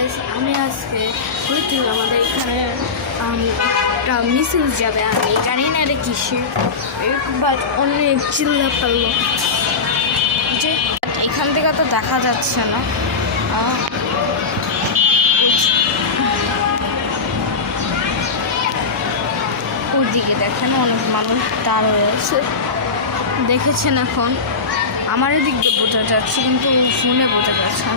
Guys, আমি আজকে হয়তো আমাদের এখানে একটা মিছিল যাবে। আমি জানি না এটা কিসের, বাট অনেক চিল্লা পারলো যে এখান থেকে তো দেখা যাচ্ছে না। ওইদিকে দেখেন অনেক মানুষ দাঁড় রয়েছে, দেখেছেন। এখন আমার এদিক দিয়ে বোঝা যাচ্ছে, কিন্তু ফোনে বোঝা যাচ্ছে না।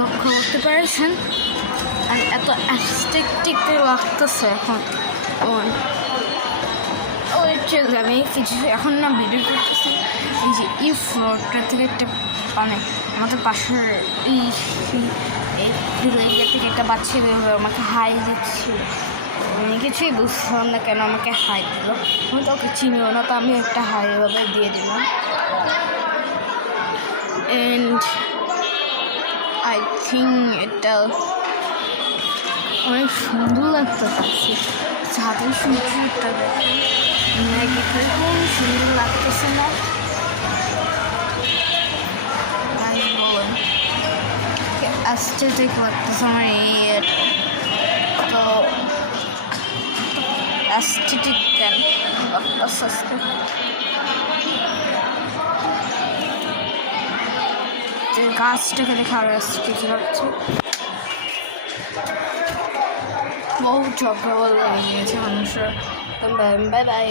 লক্ষ্য করতে পেরেছেন? আর এত অ্যাস্থেটিক লাগতেছে এখন। আমি কিছু এখন না ভিডিও করতেছি, এই যে এই ফ্লোরটা থেকে একটা মানে আমাদের পাশের এই বিল্ডিংটা থেকে একটা বাচ্চা আমাকে হাই দিচ্ছি। আমি কিছুই বুঝলাম না কেন আমাকে হাই দিল। আমি তো ওকে চিনিও না, তো আমি একটা হাই এভাবে দিয়ে দিলাম। অ্যান্ড আই থিঙ্ক এটা অনেক সুন্দর লাগতেছে। ছাদের সূর্যটা দেখে খুব সুন্দর লাগতেছে না? বলেন, অ্যাস্থেটিক লাগতেছে আমার এই তো অ্যাস্থেটিক কেন লাগতেছে? গাছটাকে দেখে আরো অ্যাস্থেটিক লাগছে। বহু ঝগড়া বলে গিয়েছে মানুষের। Bye bye.